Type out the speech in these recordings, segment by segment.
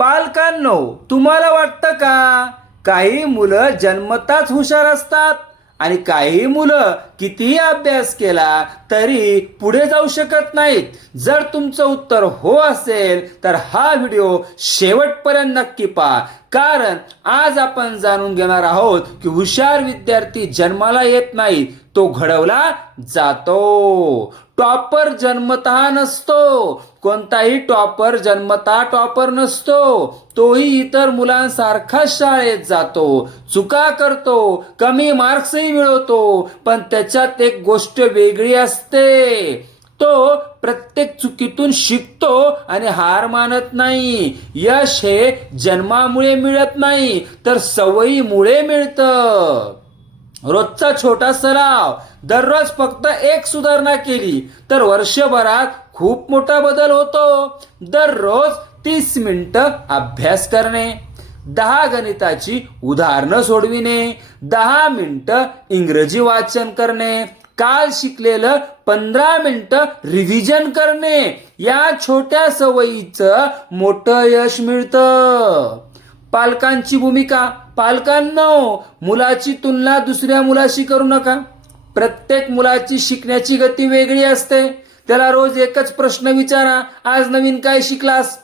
पालकांनो, तुम्हाला वाटतं का काही मुलं जन्मताच हुशार असतात आणि काही मुलं कितीही अभ्यास केला तरी पुढे जाऊ शकत नाहीत? जर तुमचं उत्तर हो असेल तर हा व्हिडिओ शेवटपर्यंत नक्की पहा, कारण आज आपण जाणून घेणार आहोत की हुशार विद्यार्थी जन्माला येत नाही, तो घडवला जातो. टॉपर जन्मतः नसतो. कोणताही टॉपर जन्मतः टॉपर नसतो. तोही इतर मुलांसारखाच शाळेत जातो, चुका करतो, कमी मार्क्सही मिळवतो, पण त्याच्यात एक गोष्ट वेगळी असते. तो प्रत्येक चुकीतून शिकतो आणि हार मानत नाही. यश हे जन्मामुळे मिळत नाही तर सवयीमुळे मिळतं. रोजचा छोटा सराव, दररोज फक्त एक सुधारणा केली तर वर्षभरात खूप मोठा बदल होतो. दररोज 30 मिनिटं अभ्यास करणे, 10 गणिताची उदाहरणं सोडविणे, 10 मिनिटं इंग्रजी वाचन करणे, काल शिकलेलं 15 मिनिटं रिव्हिजन करणे, या छोट्या सवयीचं मोठं यश मिळतं. पालकांची भूमिका. पालकांनो, मुलाची तुलना दुसऱ्या मुलाशी करू नका. प्रत्येक मुलाची शिकण्याची गती वेगळी असते. त्याला रोज एकच प्रश्न विचारा, आज नवीन काय शिकलास?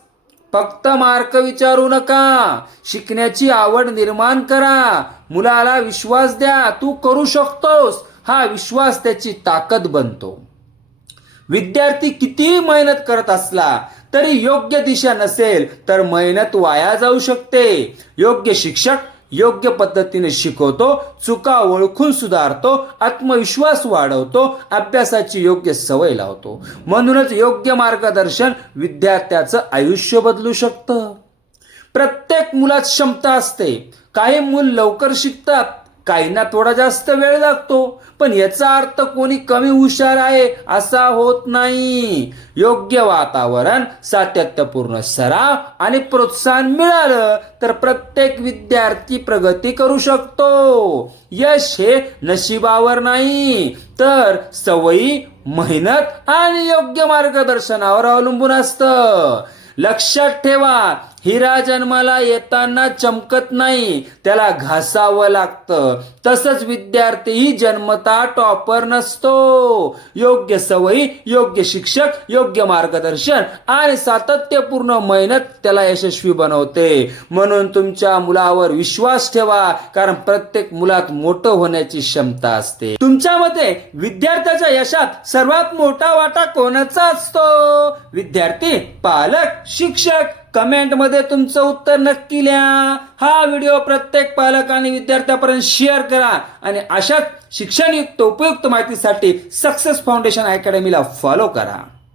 फक्त मार्क विचारू नका. शिकण्याची आवड निर्माण करा. मुलाला विश्वास द्या, तू करू शकतोस. हा विश्वास त्याची ताकद बनतो. विद्यार्थी कितीही मेहनत करत असला तरी योग्य दिशा नसेल तर मेहनत वाया जाऊ शकते. योग्य शिक्षक योग्य पद्धतीने शिकवतो, चुका ओळखून सुधारतो, आत्मविश्वास वाढवतो, अभ्यासाची योग्य सवय लावतो. म्हणूनच योग्य मार्गदर्शन विद्यार्थ्याचं आयुष्य बदलू शकतं. प्रत्येक मुलात क्षमता असते. काही मुलं लवकर शिकतात, काहींना थोडा जास्त वेळ लागतो, पण याचा अर्थ कोणी कमी हुशार आहे असा होत नाही. योग्य वातावरण, सातत्यपूर्ण सराव आणि प्रोत्साहन मिळालं तर प्रत्येक विद्यार्थी प्रगती करू शकतो. यश हे नशिबावर नाही तर सवयी, मेहनत आणि योग्य मार्गदर्शनावर अवलंबून असतं. लक्षात ठेवा, हिरा जन्माला येताना चमकत नाही, त्याला घासावं लागतं. तसंच विद्यार्थीही जन्मतः टॉपर नसतो. योग्य सवयी, योग्य शिक्षक, योग्य मार्गदर्शन आणि सातत्यपूर्ण मेहनत त्याला यशस्वी बनवते. म्हणून तुमच्या मुलावर विश्वास ठेवा, कारण प्रत्येक मुलात मोठं होण्याची क्षमता असते. तुमच्या मते विद्यार्थ्याच्या यशात सर्वात मोठा वाटा कोणाचा असतो? विद्यार्थी, पालक, शिक्षक? कमेंट मध्ये तुमचं उत्तर नक्की लिहा. हा व्हिडिओ प्रत्येक पालक आणि विद्यार्थ्यापर्यंत शेअर करा आणि अशाच शिक्षणयुक्त उपयुक्त माहितीसाठी सक्सेस फाउंडेशन अकॅडमीला फॉलो करा.